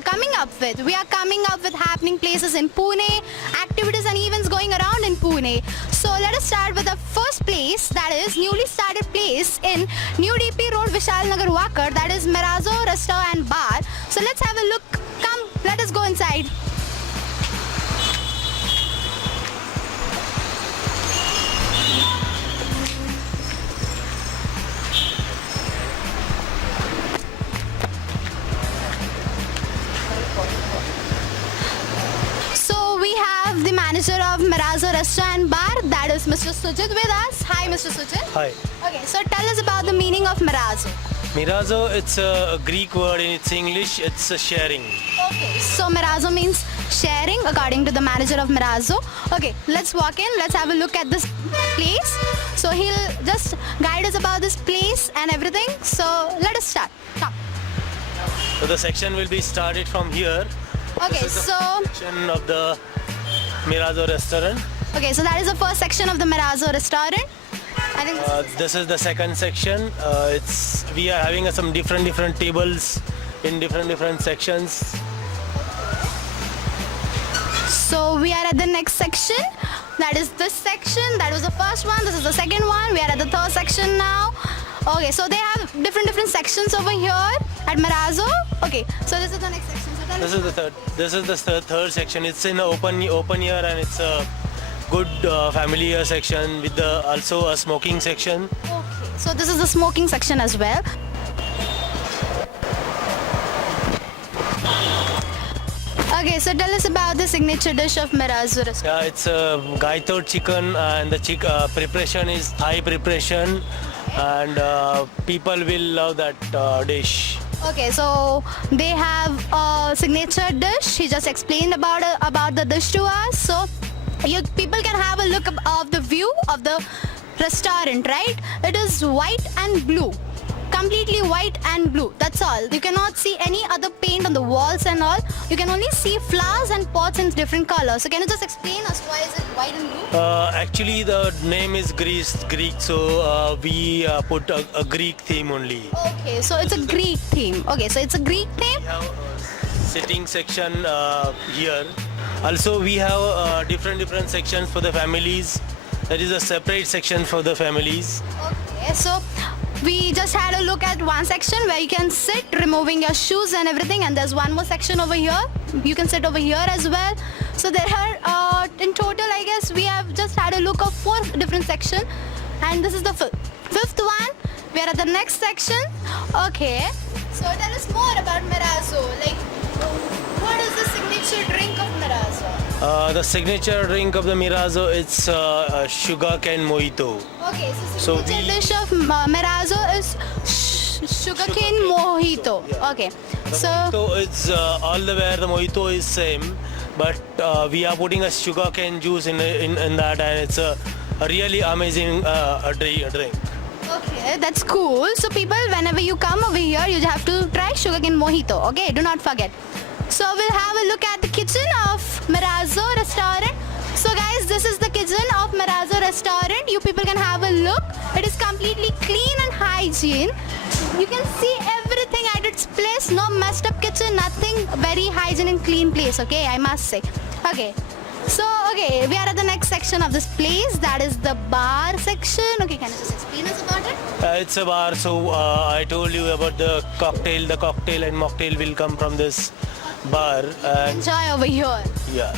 coming up with. We are coming up with happening places in Pune, activities and events going around in Pune. So let us start with the first place, that is newly started place in New DP Road, Vishal Nagar, Wakad, that is Merazzo Restaurant and Bar. So let's have a look. Come, let us go inside. The manager of Merazzo Restaurant and Bar, that is Mr. Sujit with us. Hi, Mr. Sujit. Hi. Okay, so tell us about the meaning of Merazzo. Merazzo, it's a Greek word. In its English, it's a sharing. Okay, so Merazzo means sharing according to the manager of Merazzo. Okay, let's walk in. Let's have a look at this place. So he'll just guide us about this place and everything. So let us start. Come. So the section will be started from here. Okay, This is the so section of the Merazzo restaurant. okay, so that is the first section of the Merazzo restaurant. I think This is the second section. We are having some different tables in different sections. So we are at the next section. That is this section. That was the first one. This is the second one. We are at the third section now. Okay, so they have different sections over here at Merazzo. Okay, so this is the next section. So tell This us- is the third. This is the third section. It's in open air and it's a good family section with also a smoking section. Okay, so this is the smoking section as well. Okay, so tell us about the signature dish of Merazzo restaurant. Yeah, it's Gaithor chicken and the preparation is Thai preparation and people will love that dish. Okay, so they have a signature dish. He just explained about the dish to us. So people can have a look of the view of the restaurant, right? It is white and blue. Completely white and blue. That's all. You cannot see any other paint on the walls and all. You can only see flowers and pots in different colors. So can you just explain us why is it white and blue? Actually, the name is Greek, so we put a Greek theme only. Okay, so it's a Greek theme. Okay, so it's a Greek theme. We have a sitting section here. Also, we have different sections for the families. There is a separate section for the families. Okay, so we just had a look at one section where you can sit removing your shoes and everything, and there's one more section over here. You can sit over here as well. So there are in total, I guess we have just had a look of 4 different sections, and this is the fifth one. We are at the next section. Okay, so tell us more about Merazzo. Like, what is the signature drink of Merazzo? The signature drink of the Merazzo is sugarcane mojito. Okay, So so signature we- dish of Merazzo is sugarcane mojito. Okay, so So it's all the where the mojito is same, but we are putting a sugarcane juice in that, and it's a really amazing drink. okay, that's cool. So people, whenever you come over here, you have to try sugarcane mojito. Okay, do not forget. So we'll have a look at the kitchen of Merazzo restaurant. So guys, this is the kitchen of Merazzo restaurant. You people can have a look. It is completely clean and hygiene. You can see everything at its place. No messed up kitchen, nothing. Very hygienic, clean place. Okay, I must say. Okay. So, okay, we are at the next section of this place. That is the bar section. Okay, can you just explain us about it? It's a bar, so I told you about the cocktail. The cocktail and mocktail will come from this bar, and Enjoy over here. yeah.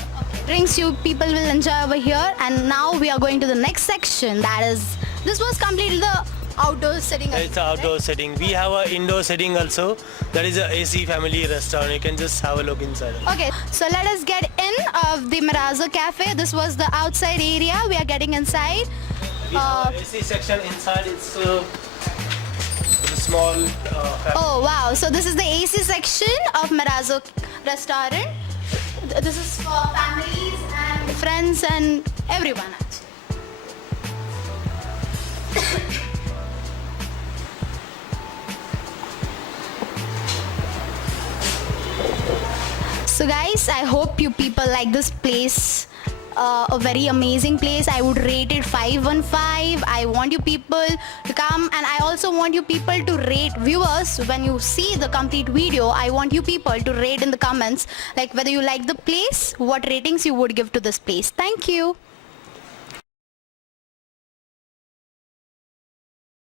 Drinks you people will enjoy over here. And now we are going to the next section. That is, this was completely the outdoor setting. It's an outdoor setting. We have an indoor setting also. That is a AC family restaurant. You can just have a look inside. Okay, so let us get in of the Merazzo Cafe. This was the outside area. We are getting inside. We have AC section inside. It's a small family. Oh wow, so this is the AC section of Merazzo restaurant. This is for families and friends and everyone actually. So guys, I hope you people like this place a very amazing place. I would rate it 5/5. I want you people to come, and I also want you people to rate, viewers, when you see the complete video, I want you people to rate in the comments like whether you like the place, what ratings you would give to this place. Thank you.